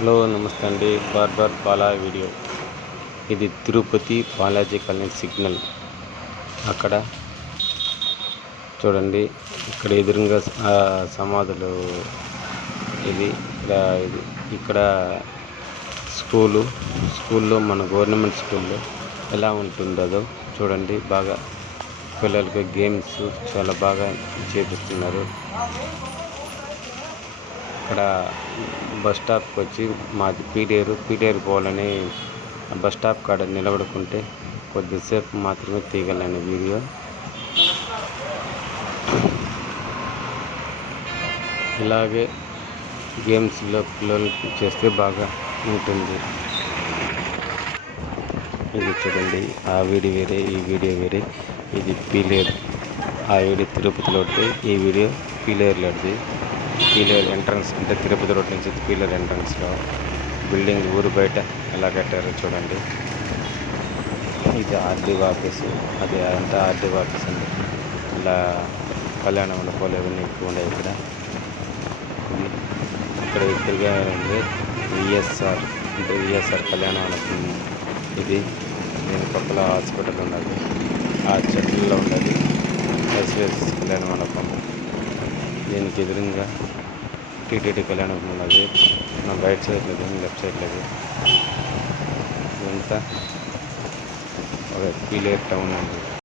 Hello నమస్తే అండి. Barber Bala video. ఇది తిరుపతి బాలాజీ కాలనీ సిగ్నల్. అక్కడ చూడండి, ఇక్కడ ఎదురుగా సమాధులు. ఇది ఇక్కడ స్కూల్లో మన గవర్నమెంట్ స్కూల్లో ఎలా ఉంటుందో చూడండి. బాగా పిల్లలకి గేమ్స్ చాలా బాగా చేపిస్తున్నారు. ఇక్కడ బస్ స్టాప్కి వచ్చి మాది పీలేరు పోవాలని బస్ స్టాప్ కాడ నిలబడుకుంటే కొద్దిసేపు మాత్రమే తీయగలను వీడియో. ఇలాగే గేమ్స్లో పిల్లలు చేస్తే బాగా ఉంటుంది. ఇది చూడండి, ఆ వీడియో వేరే, ఈ వీడియో వేరే. ఇది పీలేరు, ఆ వీడియో తిరుపతిలో, ఈ వీడియో పీలేరులోది. పీలేరు ఎంట్రన్స్ అంటే తిరుపతి రోడ్ నుంచి పీలేరు ఎంట్రన్స్లో బిల్డింగ్ ఊరు బయట ఎలా కట్టారో చూడండి. ఇది ఆర్డీఓ ఆఫీసు, అది అంతా ఆర్డీఓ ఆఫీస్ అండి. ఇలా కళ్యాణ మండపాలు ఇవన్నీ ఎక్కువ ఉన్నాయి ఇక్కడ. ఇక్కడ ఎదురుగా ఉంది విఎస్ఆర్, అంటే విఎస్ఆర్ కళ్యాణ మండపం. ఇది దీని పక్కల హాస్పిటల్ ఉన్నది, ఆ చెట్లలో ఉన్నది ఎస్ఎస్ కళ్యాణ మండపం. దీనికి ఎదురుగా టీటీడీ కళ్యాణ మండపం ఉన్నది. రైట్ సైడ్ లేదు, లెఫ్ట్ సైడ్ లేదు. ఇదంతా ఒక పీలేరు టౌన్ అండి.